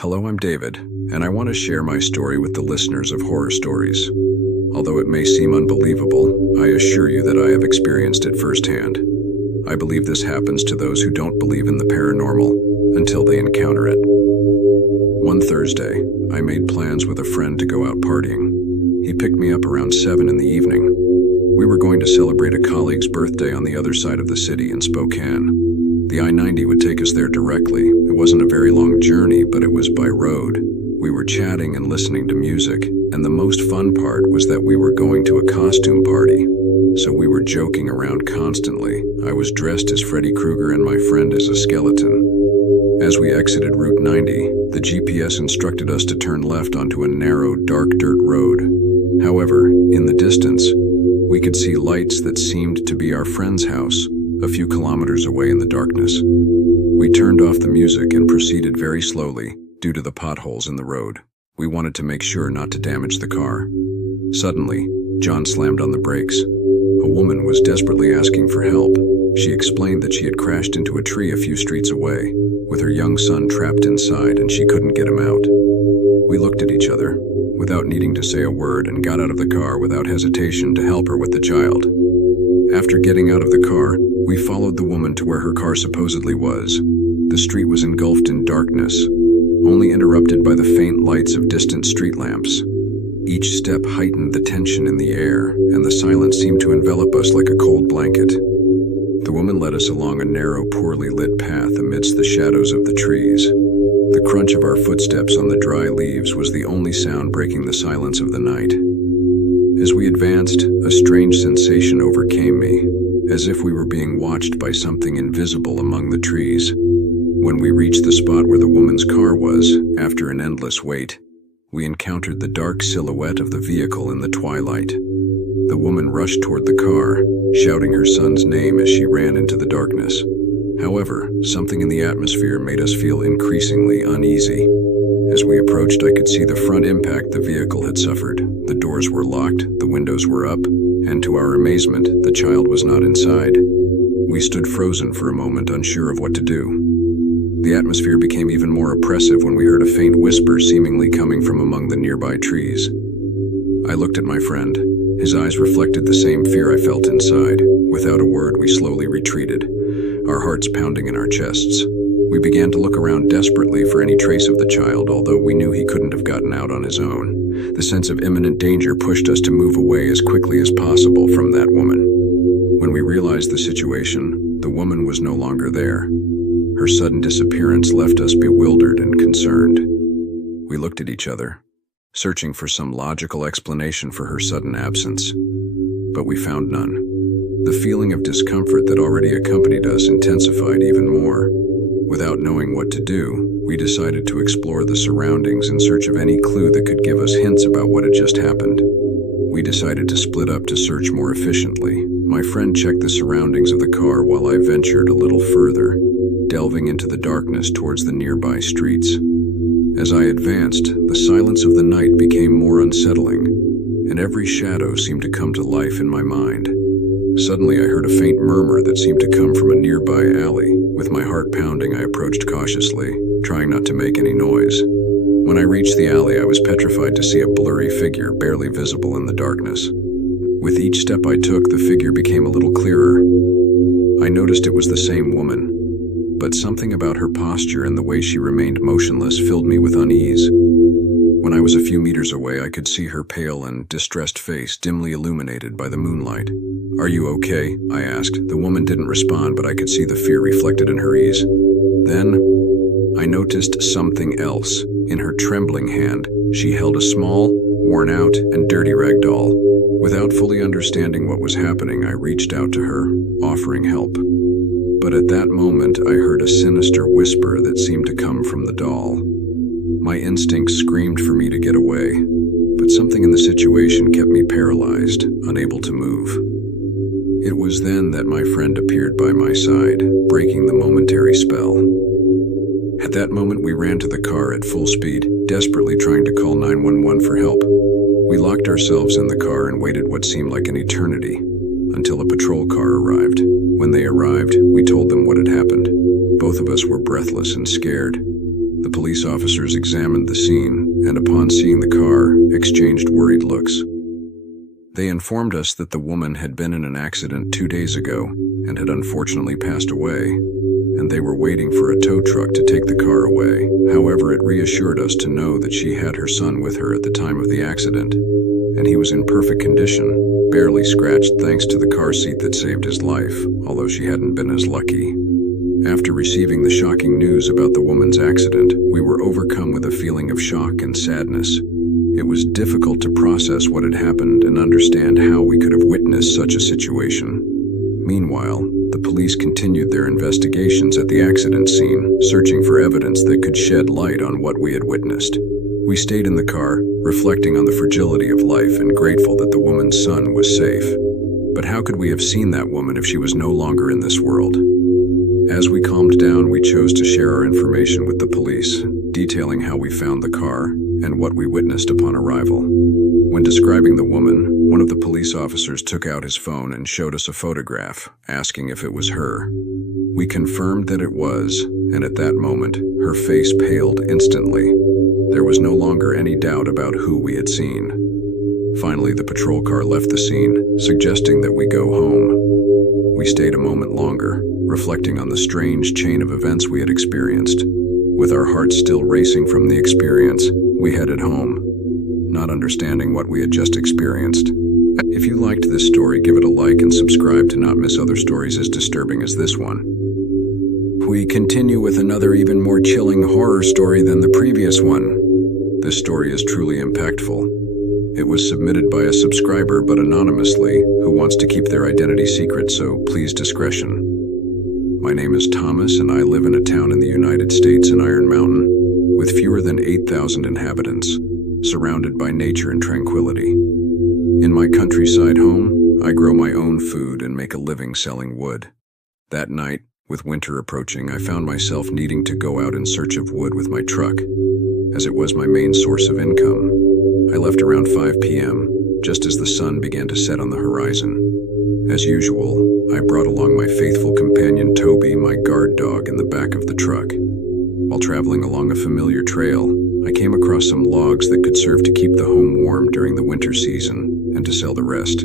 Hello, I'm David, and I want to share my story with the listeners of Horror Stories. Although it may seem unbelievable, I assure you that I have experienced it firsthand. I believe this happens to those who don't believe in the paranormal until they encounter it. One Thursday, I made plans with a friend to go out partying. He picked me up around 7 in the evening. We were going to celebrate a colleague's birthday on the other side of the city in Spokane. The I-90 would take us there directly. It wasn't a very long journey, but it was by road. We were chatting and listening to music, and the most fun part was that we were going to a costume party. So we were joking around constantly. I was dressed as Freddy Krueger and my friend as a skeleton. As we exited Route 90, the GPS instructed us to turn left onto a narrow, dark dirt road. However, in the distance, we could see lights that seemed to be our friend's house, a few kilometers away in the darkness. We turned off the music and proceeded very slowly due to the potholes in the road. We wanted to make sure not to damage the car. Suddenly, John slammed on the brakes. A woman was desperately asking for help. She explained that she had crashed into a tree a few streets away, with her young son trapped inside and she couldn't get him out. We looked at each other, without needing to say a word, and got out of the car without hesitation to help her with the child. After getting out of the car, we followed the woman to where her car supposedly was. The street was engulfed in darkness, only interrupted by the faint lights of distant street lamps. Each step heightened the tension in the air, and the silence seemed to envelop us like a cold blanket. The woman led us along a narrow, poorly lit path amidst the shadows of the trees. The crunch of our footsteps on the dry leaves was the only sound breaking the silence of the night. As we advanced, a strange sensation overcame me, as if we were being watched by something invisible among the trees. When we reached the spot where the woman's car was, after an endless wait, we encountered the dark silhouette of the vehicle in the twilight. The woman rushed toward the car, shouting her son's name as she ran into the darkness. However, something in the atmosphere made us feel increasingly uneasy. As we approached, I could see the front impact the vehicle had suffered. The doors were locked, the windows were up, and to our amazement, the child was not inside. We stood frozen for a moment, unsure of what to do. The atmosphere became even more oppressive when we heard a faint whisper seemingly coming from among the nearby trees. I looked at my friend. His eyes reflected the same fear I felt inside. Without a word, we slowly retreated, our hearts pounding in our chests. We began to look around desperately for any trace of the child, although we knew he couldn't have gotten out on his own. The sense of imminent danger pushed us to move away as quickly as possible from that woman. When we realized the situation, the woman was no longer there. Her sudden disappearance left us bewildered and concerned. We looked at each other, searching for some logical explanation for her sudden absence, but we found none. The feeling of discomfort that already accompanied us intensified even more. Without knowing what to do, we decided to explore the surroundings in search of any clue that could give us hints about what had just happened. We decided to split up to search more efficiently. My friend checked the surroundings of the car while I ventured a little further, delving into the darkness towards the nearby streets. As I advanced, the silence of the night became more unsettling, and every shadow seemed to come to life in my mind. Suddenly, I heard a faint murmur that seemed to come from a nearby alley. With my heart pounding, I approached cautiously, trying not to make any noise. When I reached the alley, I was petrified to see a blurry figure barely visible in the darkness. With each step I took, the figure became a little clearer. I noticed it was the same woman, but something about her posture and the way she remained motionless filled me with unease. When I was a few meters away, I could see her pale and distressed face dimly illuminated by the moonlight. "Are you okay?" I asked. The woman didn't respond, but I could see the fear reflected in her ease. Then, I noticed something else. In her trembling hand, she held a small, worn-out, and dirty rag doll. Without fully understanding what was happening, I reached out to her, offering help. But at that moment, I heard a sinister whisper that seemed to come from the doll. My instincts screamed for me to get away, but something in the situation kept me paralyzed, unable to move. It was then that my friend appeared by my side, breaking the momentary spell. At that moment, we ran to the car at full speed, desperately trying to call 911 for help. We locked ourselves in the car and waited what seemed like an eternity, until a patrol car arrived. When they arrived, we told them what had happened. Both of us were breathless and scared. The police officers examined the scene, and upon seeing the car, exchanged worried looks. They informed us that the woman had been in an accident 2 days ago and had unfortunately passed away, and they were waiting for a tow truck to take the car away. However, it reassured us to know that she had her son with her at the time of the accident, and he was in perfect condition, barely scratched thanks to the car seat that saved his life, although she hadn't been as lucky. After receiving the shocking news about the woman's accident, we were overcome with a feeling of shock and sadness. It was difficult to process what had happened and understand how we could have witnessed such a situation. Meanwhile, the police continued their investigations at the accident scene, searching for evidence that could shed light on what we had witnessed. We stayed in the car, reflecting on the fragility of life and grateful that the woman's son was safe. But how could we have seen that woman if she was no longer in this world? As we calmed down, we chose to share our information with the police, detailing how we found the car and what we witnessed upon arrival. When describing the woman, one of the police officers took out his phone and showed us a photograph, asking if it was her. We confirmed that it was, and at that moment, her face paled instantly. There was no longer any doubt about who we had seen. Finally, the patrol car left the scene, suggesting that we go home. We stayed a moment longer, reflecting on the strange chain of events we had experienced. With our hearts still racing from the experience, we headed home, not understanding what we had just experienced. If you liked this story, give it a like and subscribe to not miss other stories as disturbing as this one. We continue with another even more chilling horror story than the previous one. This story is truly impactful. It was submitted by a subscriber, but anonymously, who wants to keep their identity secret, so please discretion. My name is Thomas, and I live in a town in the United States in Iron Mountain, with fewer than 8,000 inhabitants, surrounded by nature and tranquility. In my countryside home, I grow my own food and make a living selling wood. That night, with winter approaching, I found myself needing to go out in search of wood with my truck, as it was my main source of income. I left around 5 p.m., just as the sun began to set on the horizon. As usual, I brought along my faithful companion Toby, my guard dog, in the back of the truck. While traveling along a familiar trail, I came across some logs that could serve to keep the home warm during the winter season and to sell the rest.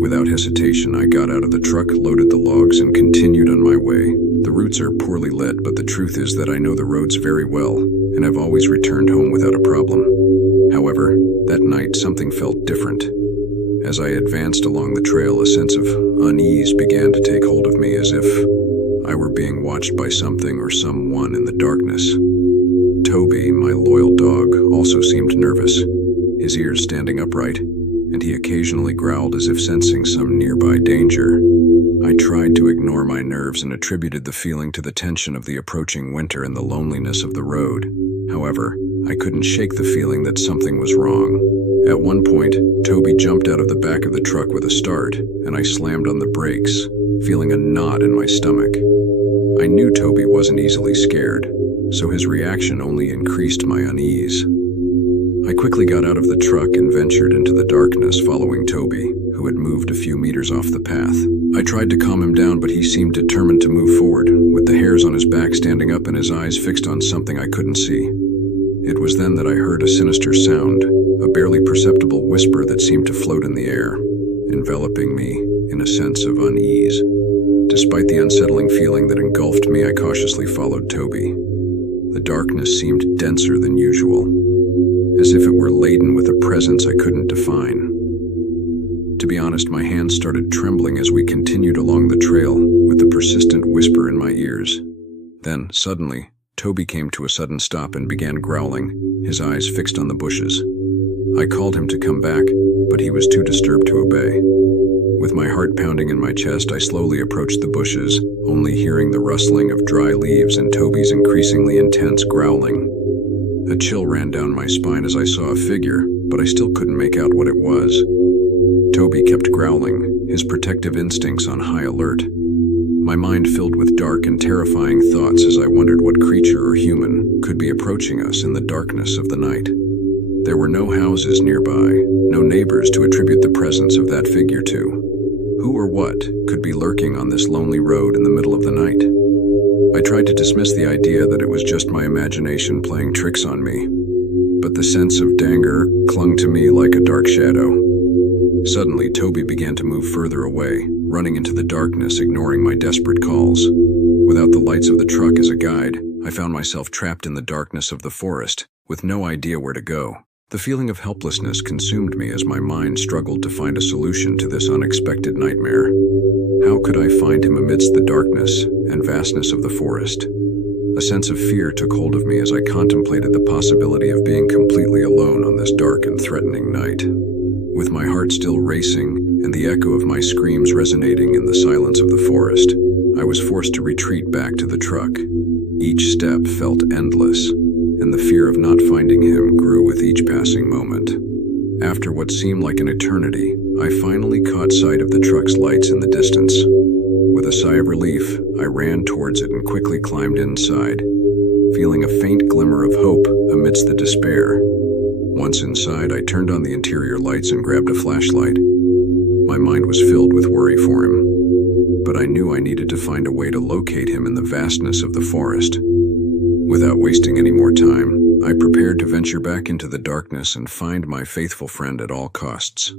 Without hesitation, I got out of the truck, loaded the logs, and continued on my way. The routes are poorly lit, but the truth is that I know the roads very well, and I've always returned home without a problem. However, that night something felt different. As I advanced along the trail, a sense of unease began to take hold of me, as if I were being watched by something or someone in the darkness. Toby, my loyal dog, also seemed nervous, his ears standing upright, and he occasionally growled as if sensing some nearby danger. I tried to ignore my nerves and attributed the feeling to the tension of the approaching winter and the loneliness of the road. However, I couldn't shake the feeling that something was wrong. At one point, Toby jumped out of the back of the truck with a start, and I slammed on the brakes, feeling a knot in my stomach. I knew Toby wasn't easily scared, so his reaction only increased my unease. I quickly got out of the truck and ventured into the darkness, following Toby, who had moved a few meters off the path. I tried to calm him down, but he seemed determined to move forward, with the hairs on his back standing up and his eyes fixed on something I couldn't see. It was then that I heard a sinister sound, a barely perceptible whisper that seemed to float in the air, enveloping me in a sense of unease. Despite the unsettling feeling that engulfed me, I cautiously followed Toby. The darkness seemed denser than usual, as if it were laden with a presence I couldn't define. To be honest, my hands started trembling as we continued along the trail, with the persistent whisper in my ears. Then, suddenly, Toby came to a sudden stop and began growling, his eyes fixed on the bushes. I called him to come back, but he was too disturbed to obey. With my heart pounding in my chest, I slowly approached the bushes, only hearing the rustling of dry leaves and Toby's increasingly intense growling. A chill ran down my spine as I saw a figure, but I still couldn't make out what it was. Toby kept growling, his protective instincts on high alert. My mind filled with dark and terrifying thoughts as I wondered what creature or human could be approaching us in the darkness of the night. There were no houses nearby, no neighbors to attribute the presence of that figure to. Who or what could be lurking on this lonely road in the middle of the night? I tried to dismiss the idea that it was just my imagination playing tricks on me, but the sense of danger clung to me like a dark shadow. Suddenly, Toby began to move further away, running into the darkness, ignoring my desperate calls. Without the lights of the truck as a guide, I found myself trapped in the darkness of the forest, with no idea where to go. The feeling of helplessness consumed me as my mind struggled to find a solution to this unexpected nightmare. How could I find him amidst the darkness and vastness of the forest? A sense of fear took hold of me as I contemplated the possibility of being completely alone on this dark and threatening night. With my heart still racing and the echo of my screams resonating in the silence of the forest, I was forced to retreat back to the truck. Each step felt endless, and the fear of not finding him grew with each passing moment. After what seemed like an eternity, I finally caught sight of the truck's lights in the distance. With a sigh of relief, I ran towards it and quickly climbed inside, feeling a faint glimmer of hope amidst the despair. Once inside, I turned on the interior lights and grabbed a flashlight. My mind was filled with worry for him, but I knew I needed to find a way to locate him in the vastness of the forest. Without wasting any more time, I prepared to venture back into the darkness and find my faithful friend at all costs.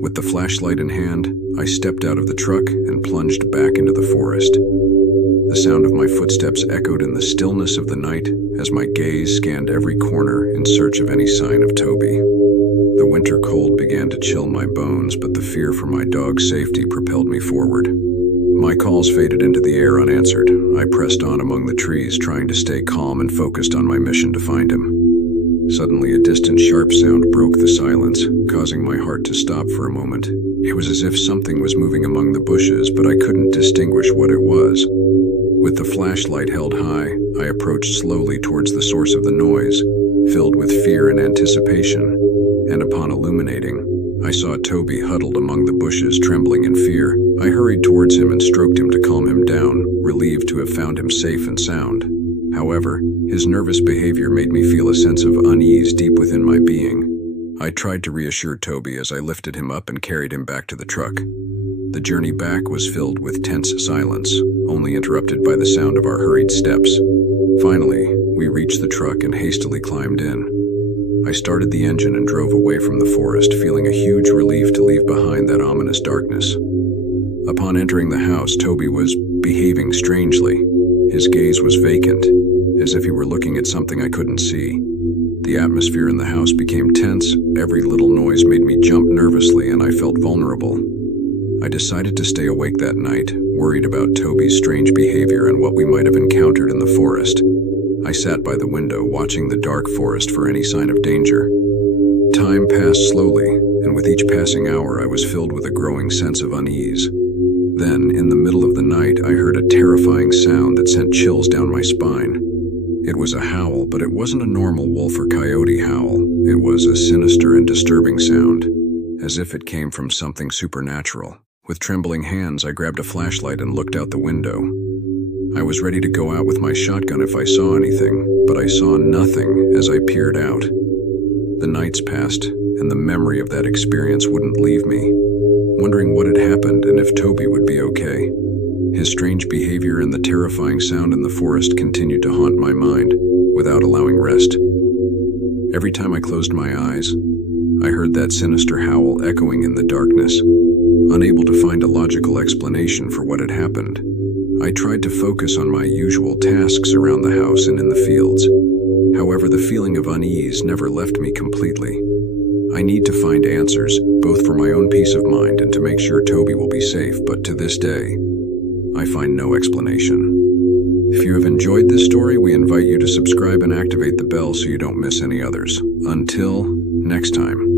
With the flashlight in hand, I stepped out of the truck and plunged back into the forest. The sound of my footsteps echoed in the stillness of the night as my gaze scanned every corner in search of any sign of Toby. The winter cold began to chill my bones, but the fear for my dog's safety propelled me forward. My calls faded into the air unanswered. I pressed on among the trees, trying to stay calm and focused on my mission to find him. Suddenly, a distant sharp sound broke the silence, causing my heart to stop for a moment. It was as if something was moving among the bushes, but I couldn't distinguish what it was. With the flashlight held high, I approached slowly towards the source of the noise, filled with fear and anticipation, and upon illuminating, I saw Toby huddled among the bushes, trembling in fear. I hurried towards him and stroked him to calm him down, relieved to have found him safe and sound. However, his nervous behavior made me feel a sense of unease deep within my being. I tried to reassure Toby as I lifted him up and carried him back to the truck. The journey back was filled with tense silence, only interrupted by the sound of our hurried steps. Finally, we reached the truck and hastily climbed in. I started the engine and drove away from the forest, feeling a huge relief to leave behind that ominous darkness. Upon entering the house, Toby was behaving strangely. His gaze was vacant, as if he were looking at something I couldn't see. The atmosphere in the house became tense. Every little noise made me jump nervously, and I felt vulnerable. I decided to stay awake that night, worried about Toby's strange behavior and what we might have encountered in the forest. I sat by the window, watching the dark forest for any sign of danger. Time passed slowly, and with each passing hour I was filled with a growing sense of unease. Then, in the middle of the night, I heard a terrifying sound that sent chills down my spine. It was a howl, but it wasn't a normal wolf or coyote howl. It was a sinister and disturbing sound, as if it came from something supernatural. With trembling hands, I grabbed a flashlight and looked out the window. I was ready to go out with my shotgun if I saw anything, but I saw nothing as I peered out. The nights passed, and the memory of that experience wouldn't leave me, wondering what had happened and if Toby would be okay. His strange behavior and the terrifying sound in the forest continued to haunt my mind, without allowing rest. Every time I closed my eyes, I heard that sinister howl echoing in the darkness. Unable to find a logical explanation for what had happened, I tried to focus on my usual tasks around the house and in the fields. However, the feeling of unease never left me completely. I need to find answers, both for my own peace of mind and to make sure Toby will be safe, but to this day, I find no explanation. If you have enjoyed this story, we invite you to subscribe and activate the bell so you don't miss any others. Until next time.